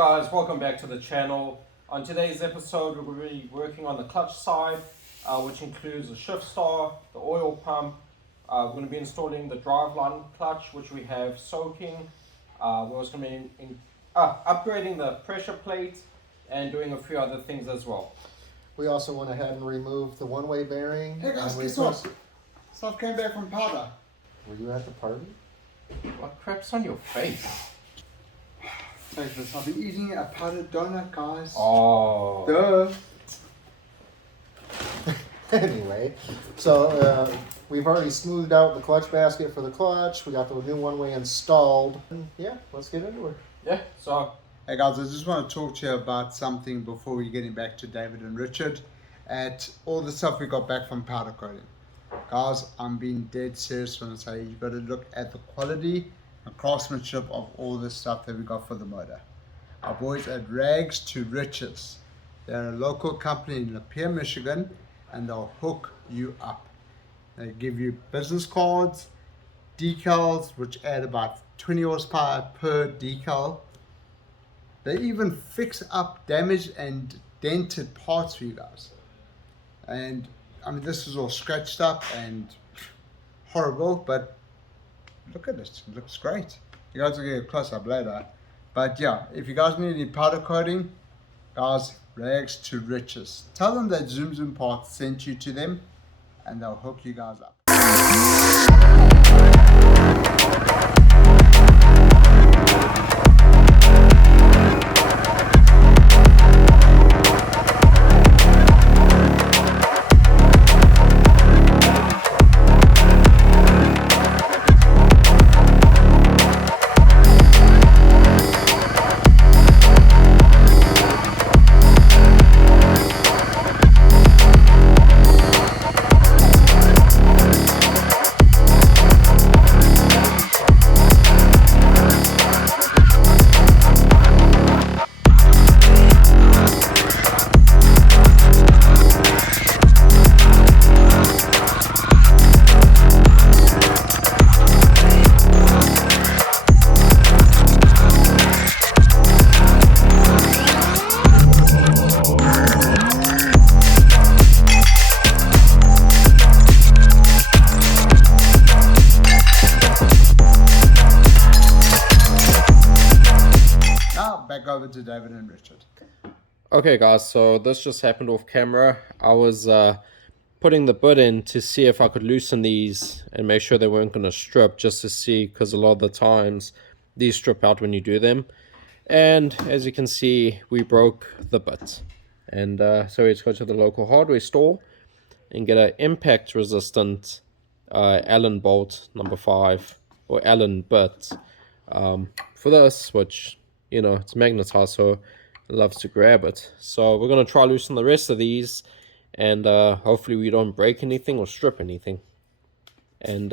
guys, welcome back to the channel. On today's episode we're going to be working on the clutch side, which includes the shift star, the oil pump. We're going to be installing the DRIVELINE clutch, which we have soaking. We're also going to be upgrading the pressure plate and doing a few other things as well. We also went ahead and removed the one-way bearing. Hey guys, guess what? Stuff came back from powder. Were you at the party? What crap's on your face? Take this. I'll be eating a powdered donut, guys. Oh. Duh. Anyway, so we've already smoothed out the clutch basket for the clutch. We got the new one-way installed. And yeah, let's get into it. Yeah, so Hey guys, I just want to talk to you about something before we getting back to David and Richard at all the stuff we got back from powder coating. Guys, I'm being dead serious when I say you've got to look at the quality and craftsmanship of all the stuff that we got for the motor. Our boys at Rags to Riches. They're a local company in Lapeer, Michigan, and they'll hook you up. They give you business cards, decals, which add about 20 horsepower per decal. They even fix up damaged and dented parts for you guys. And I mean, this is all scratched up and horrible, but look at it. It looks great. You guys will get a close up later. But yeah, if you guys need any powder coating, guys, Rags to Riches. Tell them that Zoom Zoom Parts sent you to them and they'll hook you guys up. Back over to David and Richard. okay guys, so this just happened off camera. I was putting the bit in to see if I could loosen these and make sure they weren't going to strip, just to see, because a lot of the times these strip out when you do them. And as you can see, we broke the bit, and so let's go to the local hardware store and get an impact resistant Allen bolt number 5 or Allen bit for this, which, you know, it's magnetized, so it loves to grab it. So we're going to try loosen the rest of these, and hopefully we don't break anything or strip anything. And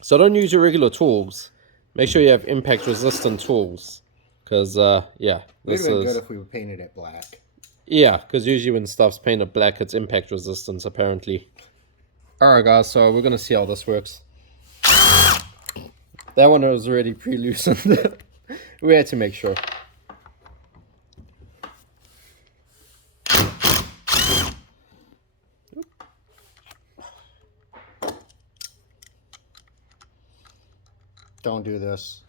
so don't use your regular tools. Make sure you have impact resistant tools, because yeah, It would have been good is if we painted it black. yeah, because usually when stuff's painted black, it's impact resistance apparently. Alright guys, so we're gonna see how this works. That one was already pre-loosened. We had to make sure. Don't do this.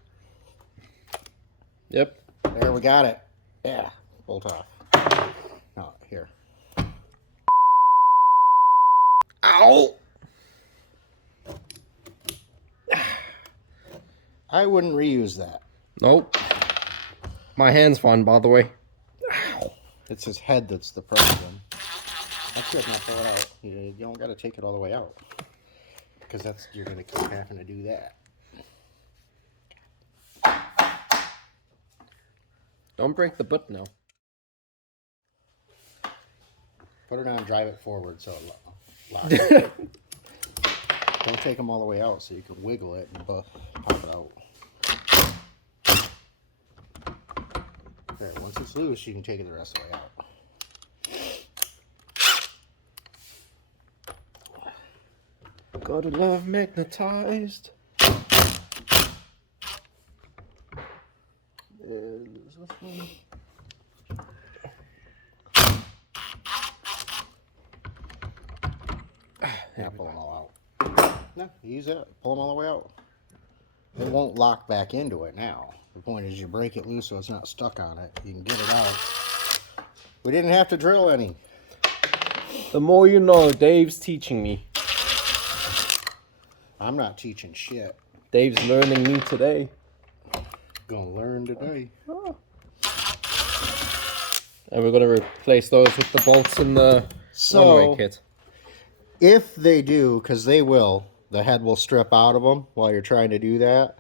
Yep. There, we got it. Yeah, bolt off. No, here. Ow! I wouldn't reuse that. Nope. My hand's fine, by the way. It's his head that's the problem. That's good, not pull it out. You don't got to take it all the way out, because you're gonna keep having to do that. Don't break the butt now. Put it on, drive it forward so it locks it. Don't take them all the way out so you can wiggle it and pop it out. There, once it's loose, you can take it the rest of the way out. Gotta love magnetized. Is this one? Yeah, pull them all out. No, use it. Pull them all the way out. It won't lock back into it now. The point is you break it loose so it's not stuck on it. You can get it out. We didn't have to drill any. The more you know, Dave's teaching me. I'm not teaching shit. Dave's learning me today. Gonna learn today. Oh. And we're gonna replace those with the bolts in the one-way kit. If they do, because they will, the head will strip out of them while you're trying to do that.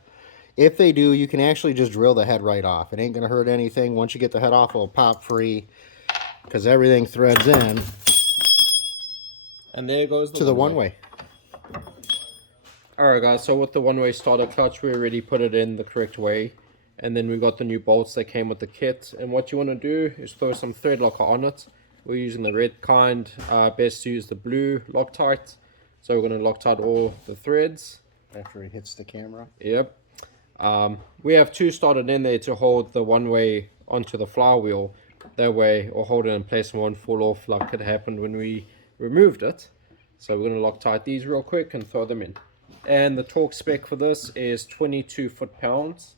If they do, you can actually just drill the head right off. It ain't gonna hurt anything. Once you get the head off, it'll pop free because everything threads in. And there goes the one-way. Alright guys, so with the one-way starter clutch, we already put it in the correct way. And then we got the new bolts that came with the kit. And what you want to do is throw some thread locker on it. We're using the red kind. Best to use the blue Loctite. So we're going to Loctite all the threads. After it hits the camera. Yep. We have two started in there to hold the one-way onto the flywheel. That way, or hold it in place and won't fall off like it happened when we removed it. So we're going to Loctite these real quick and throw them in. And the torque spec for this is 22 foot-pounds.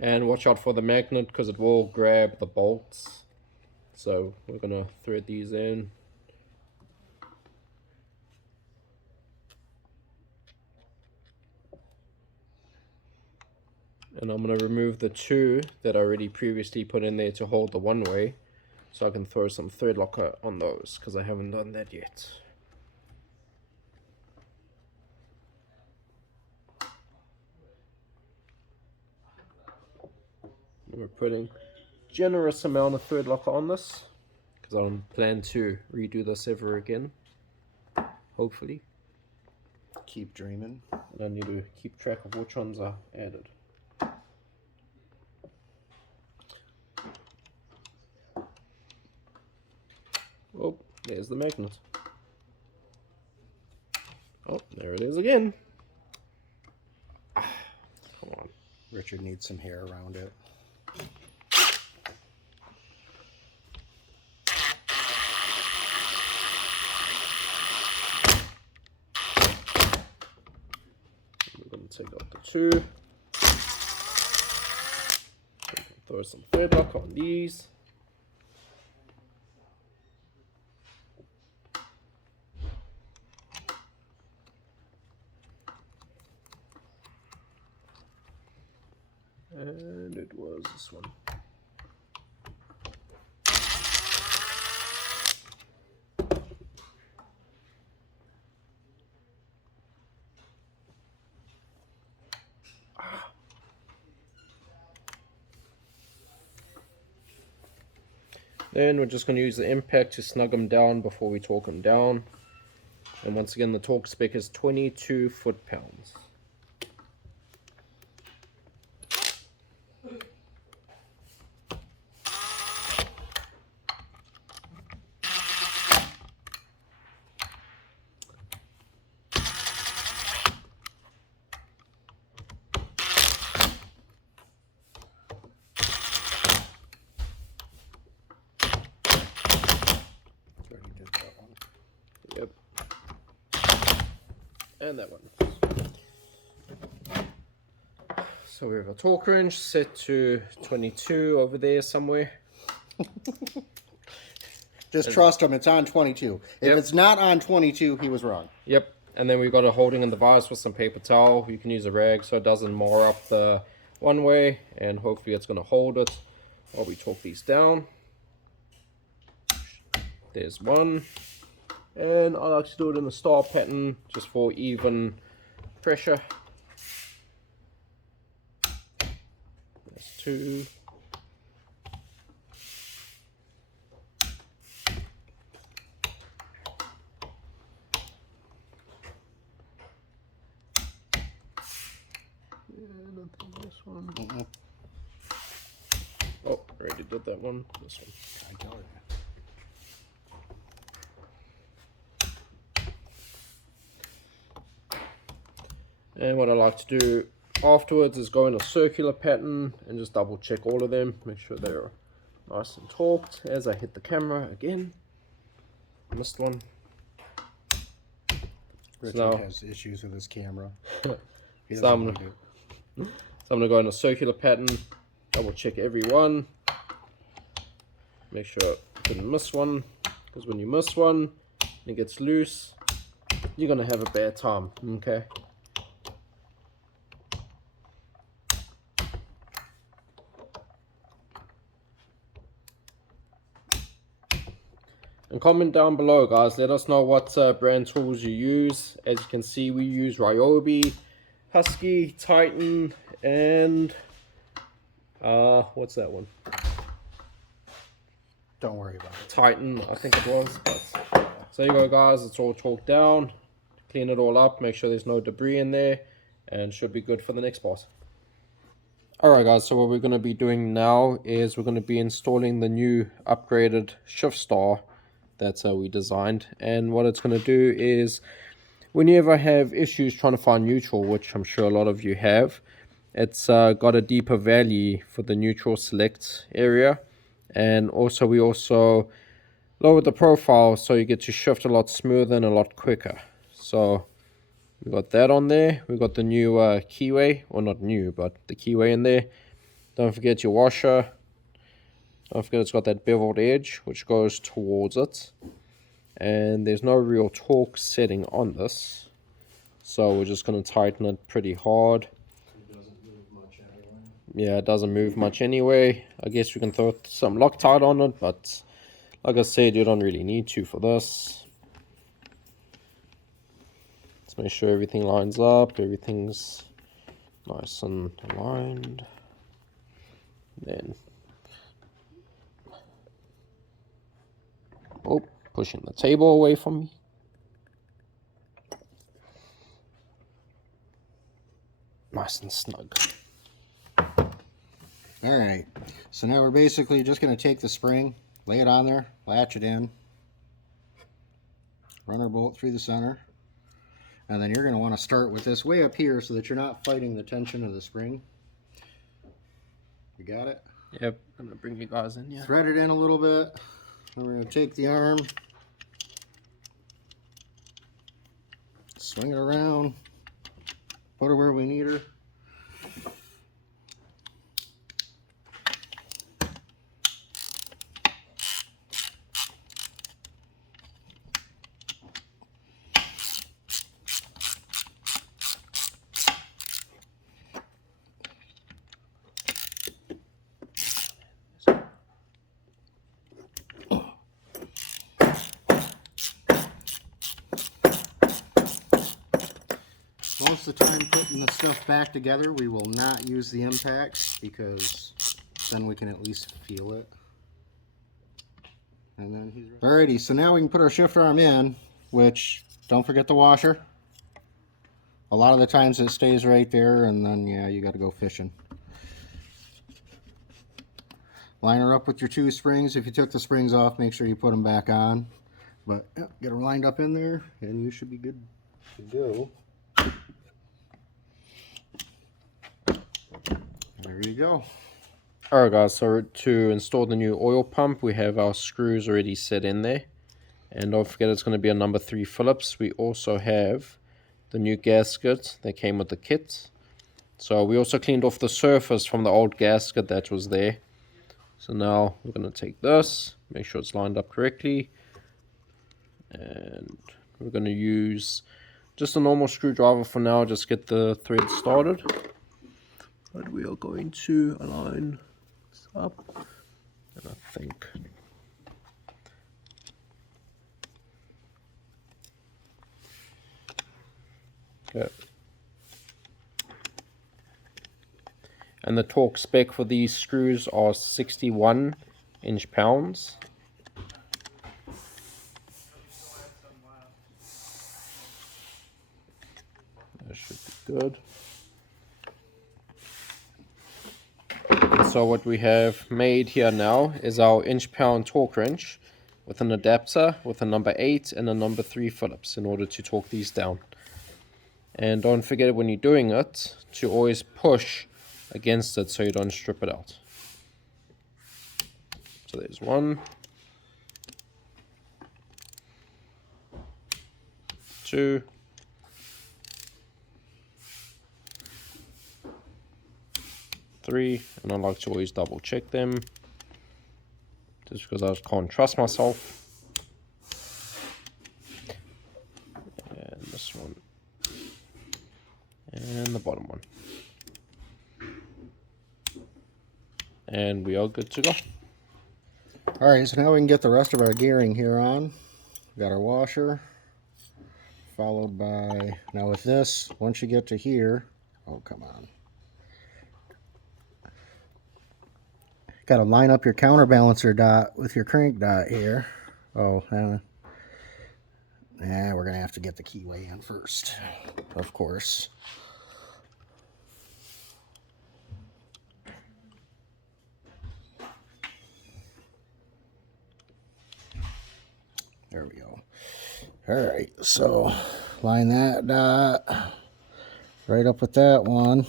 And watch out for the magnet because it will grab the bolts. So we're going to thread these in. And I'm going to remove the two that I already previously put in there to hold the one-way. So I can throw some thread locker on those because I haven't done that yet. We're putting generous amount of thread locker on this because I don't plan to redo this ever again, hopefully. Keep dreaming. And I need to keep track of which ones are added. Oh, there's the magnet. Oh, there it is again. Come on. Richard needs some hair around it. We're going to take out the two. Throw some thread lock on these. And it was this one. Then we're just going to use the impact to snug them down before we torque them down. And once again, the torque spec is 22 foot-pounds. Yep. And that one. So we have a torque wrench set to 22 over there somewhere. Just trust him, it's on 22. If it's not on 22, he was wrong. Yep. And then we've got a holding in the vise with some paper towel. You can use a rag so it doesn't mar up the one way, and hopefully it's going to hold it while we torque these down. There's one. And I like to do it in a star pattern just for even pressure. There's two. And I think this one. Oh, already did that one. This one. I got it. And what I like to do afterwards is go in a circular pattern and just double check all of them, make sure they're nice and torqued. As I hit the camera again, missed one. Richard has issues with his camera. So I'm gonna go in a circular pattern, double check every one, make sure I didn't miss one, because when you miss one and it gets loose, you're gonna have a bad time. Okay. And comment down below, guys. Let us know what brand tools you use. As you can see, we use Ryobi, Husky, Titan, and what's that one? Don't worry about it. Titan, I think it was. But so there you go, guys. It's all torqued down. Clean it all up. Make sure there's no debris in there, and should be good for the next pass. Alright, guys. So what we're going to be doing now is we're going to be installing the new upgraded shift star that's we designed. And what it's going to do is, when you ever have issues trying to find neutral, which I'm sure a lot of you have, it's got a deeper valley for the neutral select area. And also we also lowered the profile so you get to shift a lot smoother and a lot quicker. So we got that on there. We got the new keyway, or not new, but the keyway in there. Don't forget your washer. Don't forget it's got that beveled edge which goes towards it. And there's no real torque setting on this, so we're just going to tighten it pretty hard. It doesn't move much anyway. Yeah, it doesn't move much anyway. I guess we can throw some Loctite on it, but like I said, you don't really need to for this. Let's make sure everything lines up, everything's nice and aligned. Then, oh, pushing the table away from me. Nice and snug. Alright, so now we're basically just going to take the spring, lay it on there, latch it in, run our bolt through the center, and then you're going to want to start with this way up here so that you're not fighting the tension of the spring. You got it? Yep, I'm going to bring you guys in, yeah. Thread it in a little bit. Then we're going to take the arm, swing it around, put her where we need her. Most of the time putting the stuff back together, we will not use the impacts because then we can at least feel it. And then he's ready. Alrighty, so now we can put our shift arm in, which don't forget the washer. A lot of the times it stays right there, and then yeah, you got to go fishing. Line her up with your two springs. If you took the springs off, make sure you put them back on. But yeah, get her lined up in there, and you should be good to go. There you go. Alright guys, so to install the new oil pump, we have our screws already set in there. And don't forget it's going to be a number 3 Phillips. We also have the new gasket that came with the kit. So we also cleaned off the surface from the old gasket that was there. So now we're going to take this, make sure it's lined up correctly. And we're going to use just a normal screwdriver for now, just get the thread started. But we are going to align this up, and I think okay. And the torque spec for these screws are 61 inch-pounds. That should be good. So what we have made here now is our inch-pound torque wrench with an adapter with a number 8 and a number 3 Phillips in order to torque these down. And don't forget when you're doing it to always push against it so you don't strip it out. So there's 1, 2, 3, and I like to always double check them just because I can't trust myself. And this one, and the bottom one, and we are good to go. All right, so now we can get the rest of our gearing here on. We got our washer, followed by, now with this, once you get to here, oh, come on. Got to line up your counterbalancer dot with your crank dot here. Oh, we're going to have to get the keyway in first, of course. There we go. All right, so line that dot right up with that one,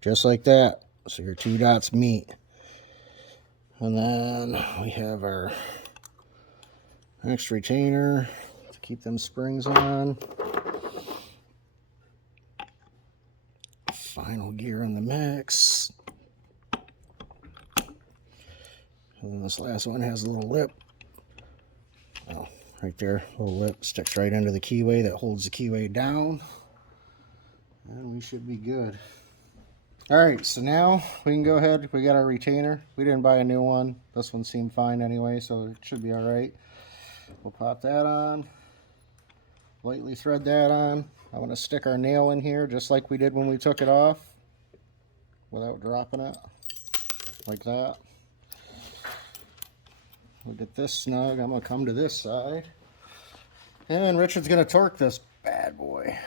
just like that. So your 2 dots meet. And then we have our next retainer to keep them springs on. Final gear in the mix. And then this last one has a little lip. Oh, right there, little lip sticks right into the keyway that holds the keyway down. And we should be good. All right, so now we can go ahead. We got our retainer. We didn't buy a new one. This one seemed fine anyway, so it should be all right. We'll pop that on. Lightly thread that on. I want to stick our nail in here just like we did when we took it off without dropping it, like that. We'll get this snug. I'm going to come to this side. And Richard's going to torque this bad boy.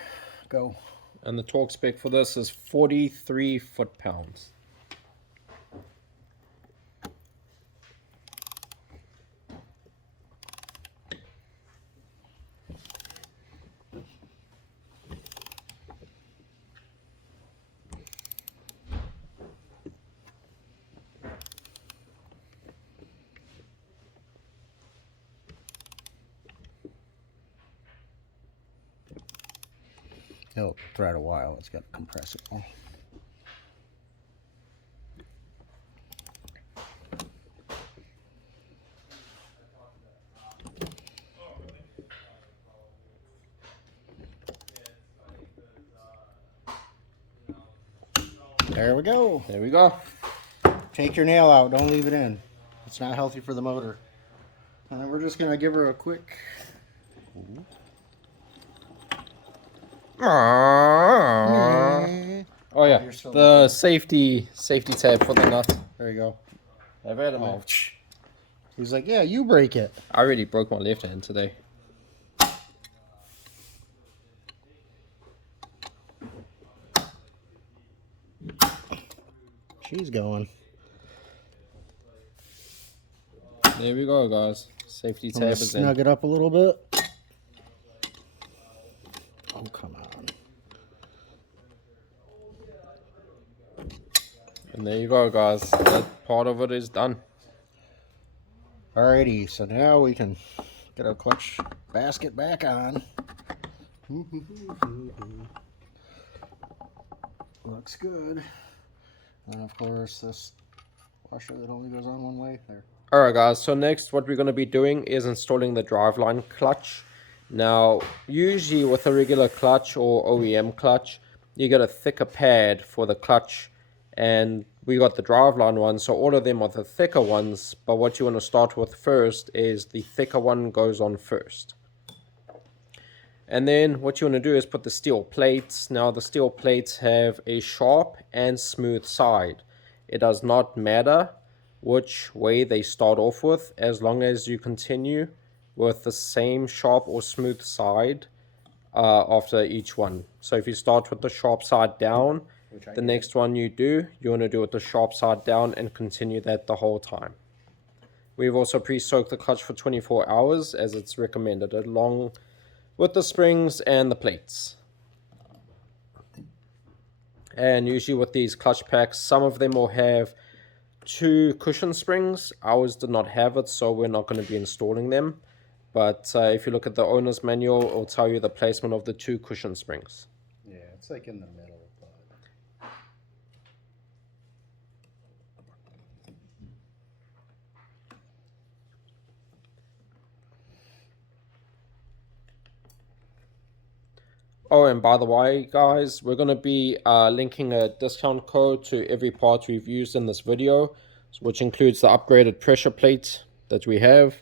Go. And the torque spec for this is 43 foot-pounds. It'll thread a while. It's got to compress it all. There we go. There we go. Take your nail out. Don't leave it in. It's not healthy for the motor. And then we're just going to give her a quick... Oh yeah, the safety tab for the nut. There you go. I've had them. Oh. He's like, yeah, you break it. I already broke my left hand today. She's going. There we go, guys. Safety tab is in. Snug it up a little bit. Oh, come on. And there you go, guys. That part of it is done. Alrighty, so now we can get our clutch basket back on. Looks good. And of course, this washer that only goes on one way there. Alright guys, so next what we're going to be doing is installing the DRIVELINE clutch. Now, usually with a regular clutch or OEM clutch, you get a thicker pad for the clutch, and we got the DRIVELINE one, so all of them are the thicker ones, but what you want to start with first is the thicker one goes on first. And then what you want to do is put the steel plates. Now the steel plates have a sharp and smooth side. It does not matter which way they start off with, as long as you continue with the same sharp or smooth side after each one. So if you start with the sharp side down, the next one you want to do with the sharp side down and continue that the whole time. We've also pre-soaked the clutch for 24 hours as it's recommended, along with the springs and the plates. And usually with these clutch packs, some of them will have 2 cushion springs. Ours did not have it, so we're not going to be installing them. But if you look at the owner's manual, it will tell you the placement of the 2 cushion springs. Yeah, it's like in the middle. But... Oh, and by the way, guys, we're going to be linking a discount code to every part we've used in this video, which includes the upgraded pressure plate that we have.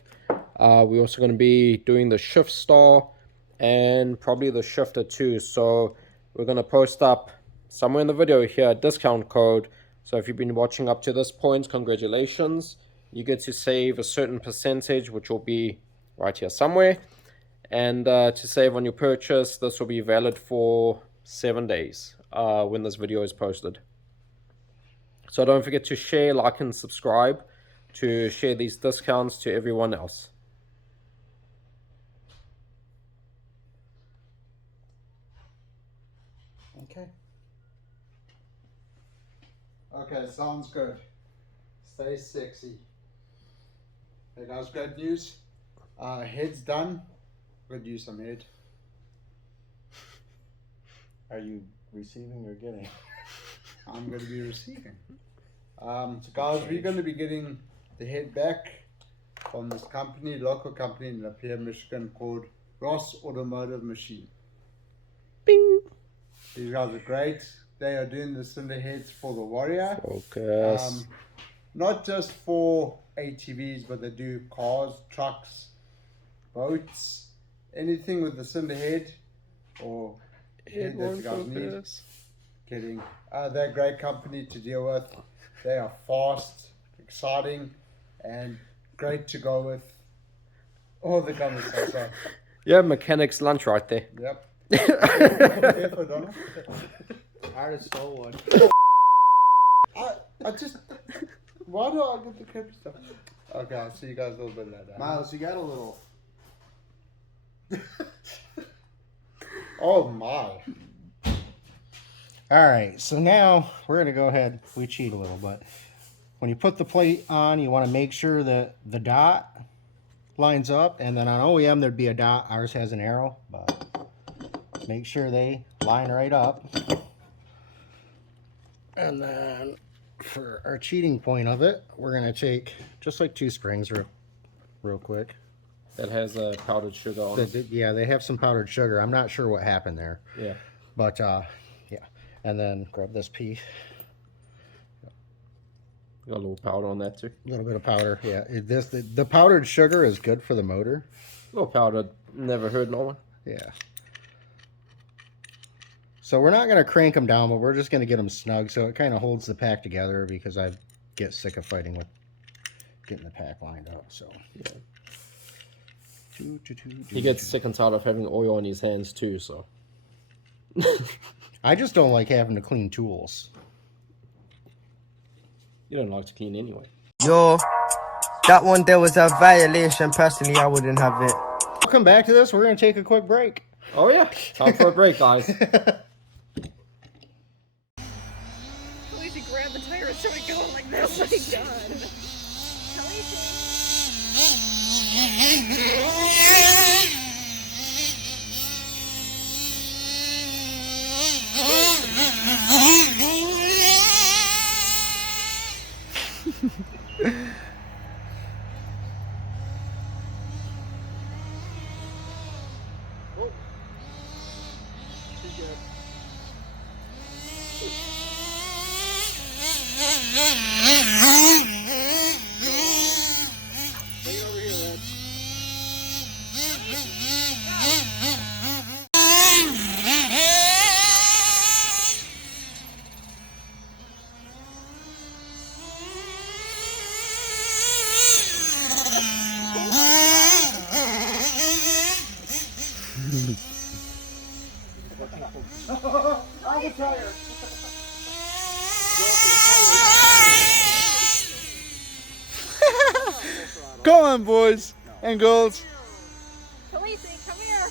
We're also going to be doing the shift star and probably the shifter too. So we're going to post up somewhere in the video here a discount code. So if you've been watching up to this point, congratulations. You get to save a certain percentage, which will be right here somewhere. And to save on your purchase, this will be valid for 7 days when this video is posted. So don't forget to share, like, and subscribe to share these discounts to everyone else. Okay. Okay, sounds good. Stay sexy. Hey guys, great news. Head's done. Could use some head. Are you receiving or getting? I'm going to be receiving. So guys, we're going to be getting the head back from this company, local company in Lapeer, Michigan, called Ross Automotive Machine. Bing! These guys are great. They are doing the cylinder heads for the Warrior. Focus. Not just for ATVs, but they do cars, trucks, boats, anything with the cylinder head or head that you guys need. Kidding. They're a great company to deal with. They are fast, exciting, and great to go with. All the guns are so. Yeah, mechanic's lunch right there. Yep. Careful, Donna. I just stole one. I just. Why do I get the creepy stuff? Okay, I'll see you guys a little bit later. Miles, you got a little. Oh my. All right, so now we're going to go ahead. We cheat a little, but when you put the plate on, you want to make sure that the dot lines up. And then on OEM, there'd be a dot. Ours has an arrow, but make sure they line right up. And then for our cheating point of it, we're going to take just like 2 springs real quick. That has a powdered sugar on it. Yeah, they have some powdered sugar. I'm not sure what happened there. Yeah. But, yeah. And then grab this piece. Got a little powder on that too. A little bit of powder. Yeah. The powdered sugar is good for the motor. A little powder. Never heard no one. Yeah. So we're not going to crank them down, but we're just going to get them snug so it kind of holds the pack together because I get sick of fighting with getting the pack lined up. So, yeah. He gets sick and tired of having oil on his hands too, so. I just don't like having to clean tools. You don't like to clean anyway. Yo, that one there was a violation. Personally, I wouldn't have it. Welcome back to this. We're going to take a quick break. Oh yeah, time for a break, guys. At least he grabbed the tire and started going like this. Oh my god. Come on, boys and girls. Khaleesi, come here.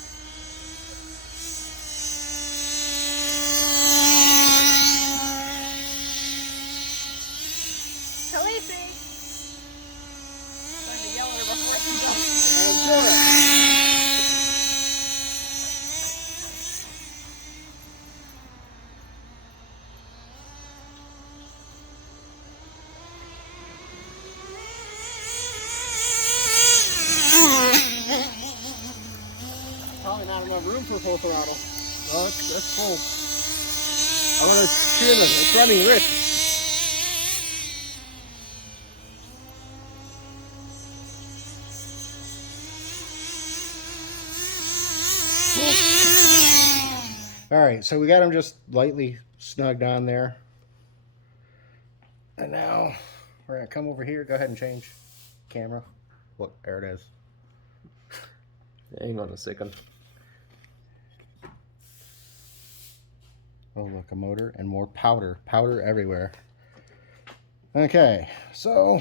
Khaleesi! Trying to yell at her before she does. Probably not enough room for full throttle. Oh, that's full. I want to tune it. It's running rich. All right, so we got them just lightly snugged on there. And now we're gonna come over here. Go ahead and change camera. Look, there it is. Hang on a second. Oh, look, a motor and more powder. Powder everywhere. Okay, so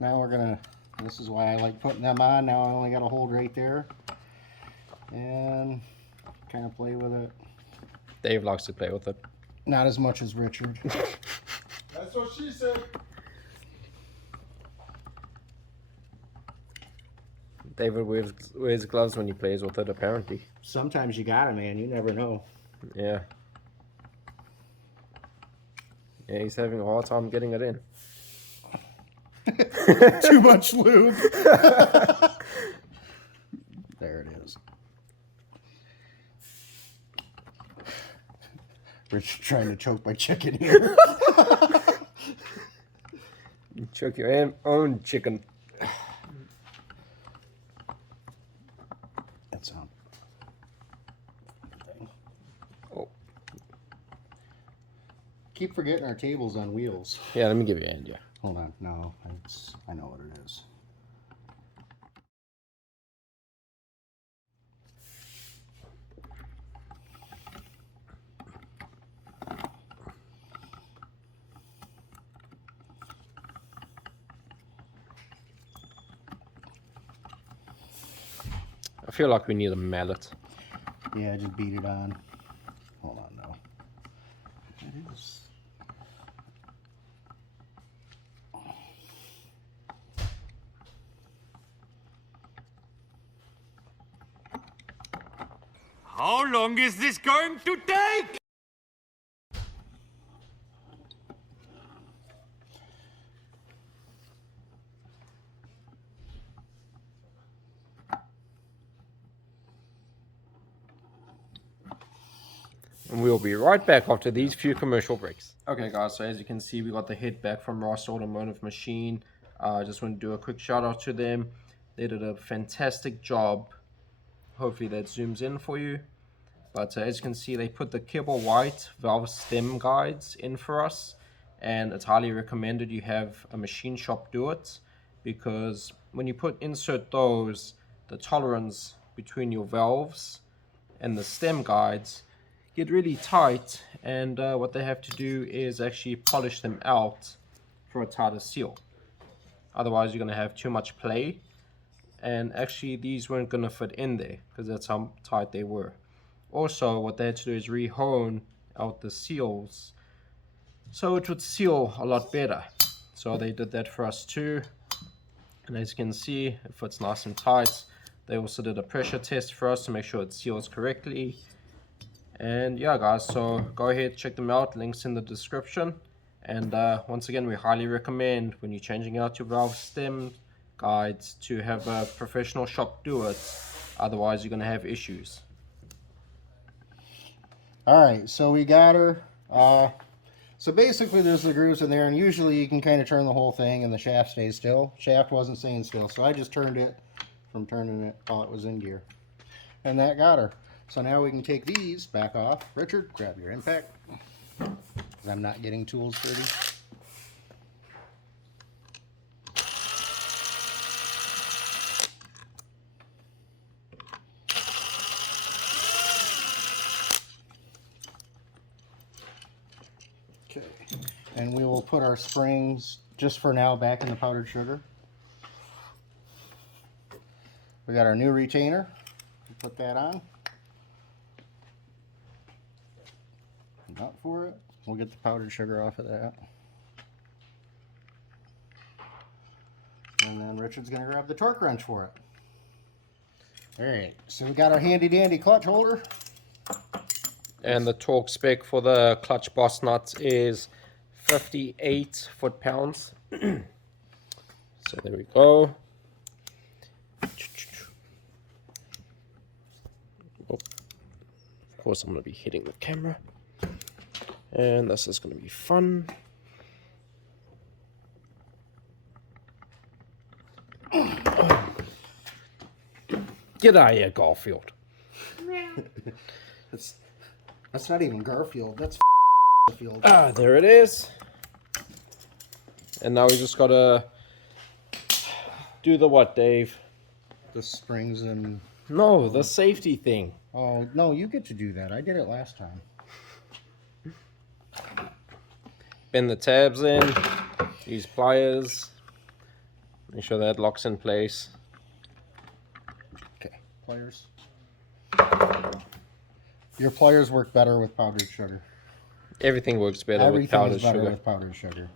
now we're gonna, this is why I like putting them on. Now I only got a hold right there. And kind of play with it. Dave likes to play with it. Not as much as Richard. That's what she said. David wears gloves when he plays with it, apparently. Sometimes you gotta, man. You never know. Yeah. Yeah, he's having a hard time getting it in. Too much lube. There it is. Rich trying to choke my chicken here. You choke your own chicken. That's on. Oh. Keep forgetting our table's on wheels. Yeah, let me give you a hand, yeah. Hold on. No, I know what it is. I feel like we need a mallet. Yeah, just beat it on. Hold on now. It is. How long is this going to take? And we'll be right back after these few commercial breaks. Okay guys, so as you can see, we got the hit back from Ross Automotive Machine. I just want to do a quick shout out to them. They did a fantastic job. Hopefully that zooms in for you. But as you can see, they put the Kibble White valve stem guides in for us. And it's highly recommended you have a machine shop do it. Because when you insert those, the tolerance between your valves and the stem guides get really tight, and what they have to do is actually polish them out for a tighter seal. Otherwise you're going to have too much play, and actually these weren't going to fit in there because that's how tight they were. Also what they had to do is re-hone out the seals so it would seal a lot better. So they did that for us too, and as you can see, it fits nice and tight. They also did a pressure test for us to make sure it seals correctly. And yeah guys, so go ahead, check them out, links in the description. And once again, we highly recommend when you're changing out your valve stem guides to have a professional shop do it, otherwise you're going to have issues. Alright, so we got her. So basically there's the grooves in there, and usually you can kind of turn the whole thing and the shaft stays still. Shaft wasn't staying still, so I just turned it from turning it while it was in gear. And that got her. So now we can take these back off. Richard, grab your impact, because I'm not getting tools dirty. Okay, and we will put our springs, just for now, back in the powdered sugar. We got our new retainer. Put that on. Nut for it. We'll get the powdered sugar off of that. And then Richard's going to grab the torque wrench for it. Alright, so we got our handy dandy clutch holder. And the torque spec for the clutch boss nuts is 58 foot-pounds. So there we go. Oh, of course, I'm going to be hitting the camera. And this is going to be fun. Get out of here, Garfield. That's not even Garfield. That's Garfield. Ah, there it is. And now we just got to do the what, Dave? The springs and... No, the safety thing. Oh, no, you get to do that. I did it last time. Bend the tabs in. Use pliers. Make sure that locks in place. Okay, pliers. Your pliers work better with powdered sugar. Everything works better with powdered Everything's better sugar. with powdered sugar.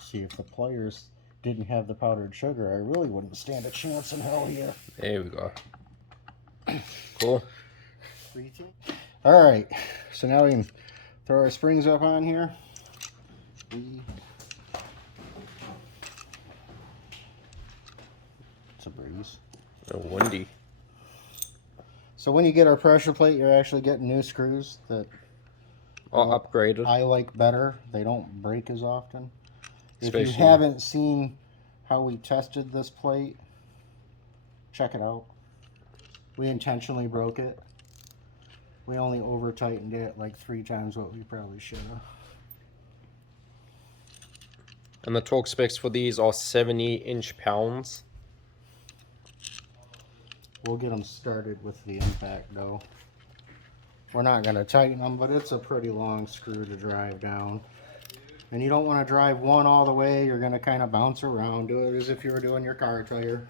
See, if the pliers didn't have the powdered sugar, I really wouldn't stand a chance in hell here. There we go. Cool. Alright, so now we can throw our springs up on here. It's a breeze. Oh, windy. So when you get our pressure plate, you're actually getting new screws that All upgraded. I like better. They don't break as often. If Especially- you haven't seen how we tested this plate, check it out. We intentionally broke it. We only over tightened it like 3 times what we probably should have. And the torque specs for these are 70 inch-pounds. We'll get them started with the impact though. We're not going to tighten them, but it's a pretty long screw to drive down. And you don't want to drive one all the way. You're going to kind of bounce around. Do it as if you were doing your car tire.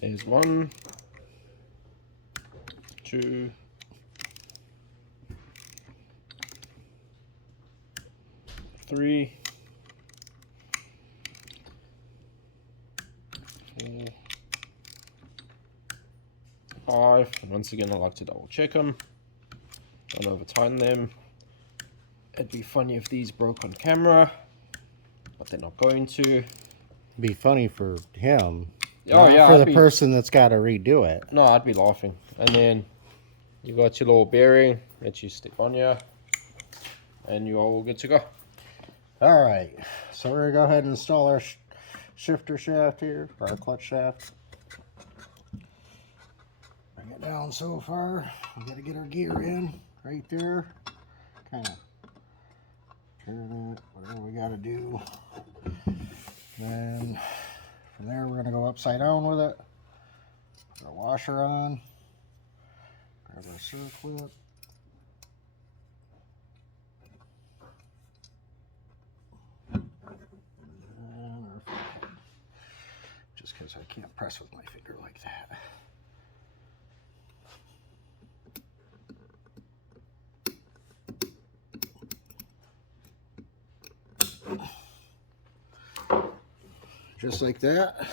There's 1, 2, 3, 4, 5. And once again, I like to double check them. Don't over tighten them. It'd be funny if these broke on camera, but they're not going to. Be funny for him. Oh not yeah, for I'd the be- person that's got to redo it. No, I'd be laughing. And then you got your little bearing that you stick on here, and you're all good to go. All right, so we're gonna go ahead and install our shifter shaft here, our clutch shaft. Bring it down so far. We gotta get our gear in right there. Kind of turn it, whatever we gotta do. Then from there, we're gonna go upside down with it. Put our washer on. Grab our circlip. Just because I can't press with my finger like that. Just like that.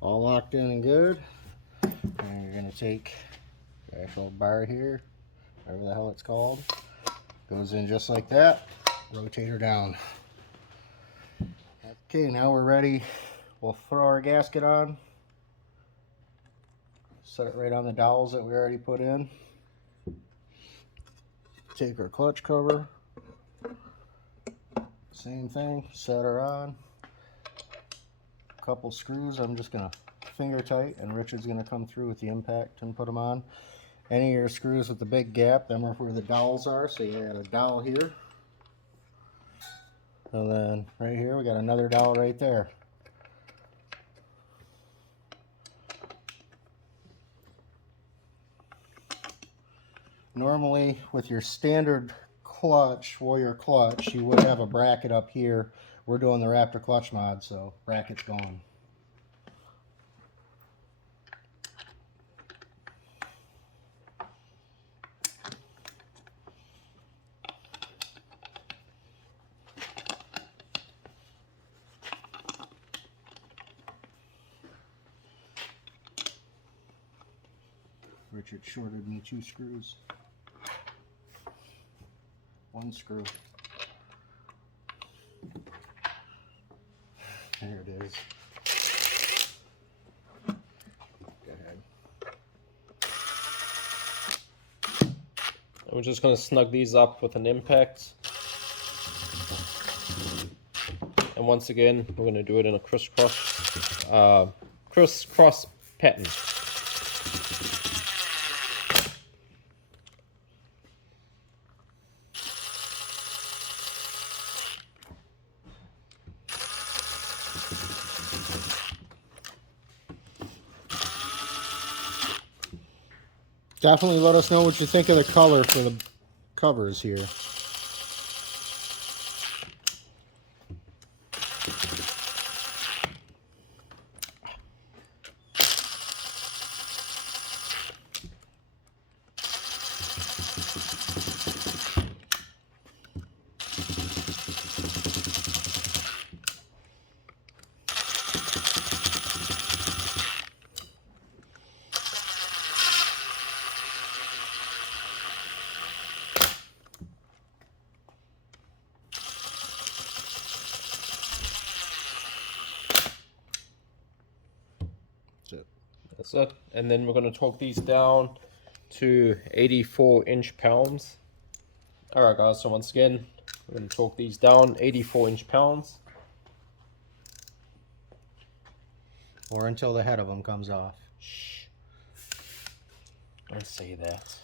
all locked in and good. And you're going to take the actual bar here, whatever the hell it's called, goes in just like that, rotate her down. Okay, now we're ready. We'll throw our gasket on, set it right on the dowels that we already put in, take our clutch cover, same thing, set her on, a couple screws I'm just going to finger tight, and Richard's going to come through with the impact and put them on. Any of your screws with the big gap, them are where the dowels are, so you add a dowel here. And then right here we got another dowel right there. Normally with your standard clutch, Warrior clutch, you would have a bracket up here. We're doing the Raptor clutch mod, so bracket's gone. Richard shorted me 2 screws. 1 screw. There it is. Go ahead. We're just going to snug these up with an impact. And once again, we're going to do it in a crisscross pattern. Definitely let us know what you think of the color for the covers here. That's it. And then we're going to torque these down to 84 inch-pounds. Alright guys, so once again, we're going to torque these down 84 inch-pounds. Or until the head of them comes off. Shh. Don't say that.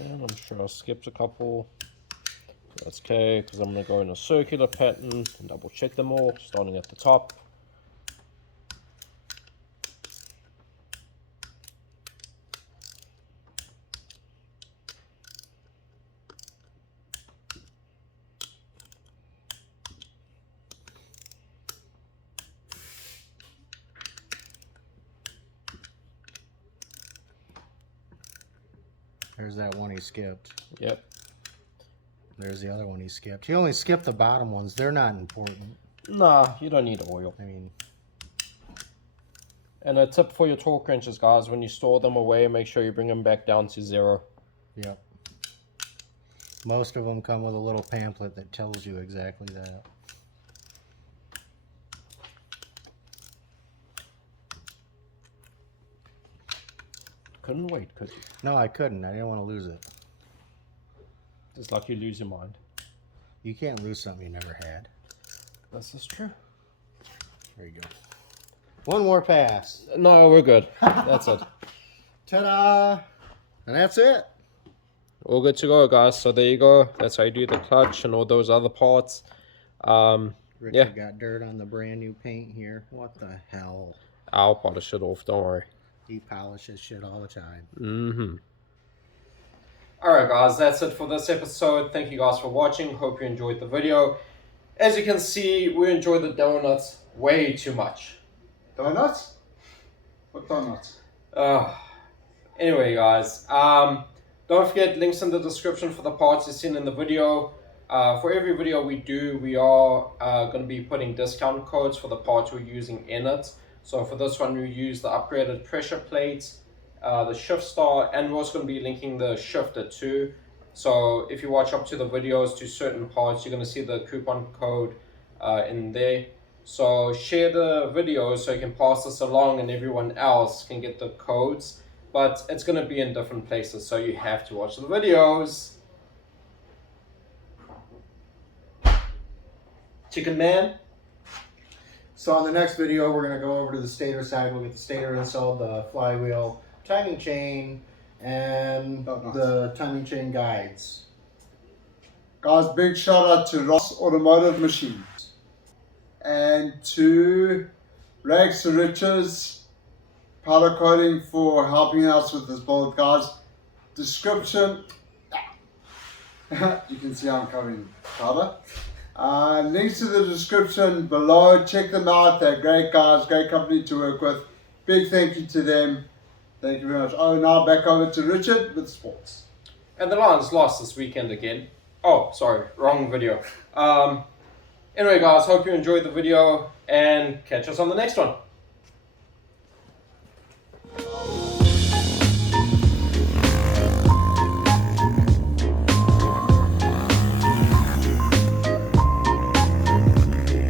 And I'm sure I skipped a couple. That's okay, because I'm going to go in a circular pattern and double check them all, starting at the top. There's that one he skipped. Yep. There's the other one he skipped. He only skipped the bottom ones. They're not important. Nah, you don't need oil. I mean, and a tip for your torque wrenches, guys, when you store them away, make sure you bring them back down to 0. yep. Most of them come with a little pamphlet that tells you exactly that. Couldn't wait, could you? No, I couldn't. I didn't want to lose it. Just like you lose your mind. You can't lose something you never had. This is true. There you go. One more pass. No, we're good. That's it. Ta-da! And that's it. All good to go, guys. So there you go. That's how you do the clutch and all those other parts. Richard got dirt on the brand new paint here. What the hell? I'll polish it off. Don't worry. He polishes shit all the time. Mm-hmm. Alright, guys. That's it for this episode. Thank you guys for watching. Hope you enjoyed the video. As you can see, we enjoy the donuts way too much. Donuts? What donuts? Anyway, guys, don't forget, links in the description for the parts you've seen in the video. For every video we do, we are going to be putting discount codes for the parts we're using in it. So for this one, we use the upgraded pressure plates, the shift star, and we're also going to be linking the shifter too. So if you watch up to the videos to certain parts, you're going to see the coupon code in there. So share the videos so you can pass this along and everyone else can get the codes. But it's going to be in different places, so you have to watch the videos. Chicken Man? So on the next video, we're going to go over to the stator side. We'll get the stator installed, the flywheel, timing chain, and the timing chain guides. Guys, big shout out to Ross Automotive Machines. And to Rags to Riches Powder Coating for helping us with this build, guys. Description. You can see I'm covering powder. Links to the description below. Check them out. They're great guys, great company to work with. Big thank you to them. Thank you very much. Oh, now back over to Richard with sports. And the Lions lost this weekend again. Oh, sorry, wrong video. Anyway, guys, hope you enjoyed the video and catch us on the next one.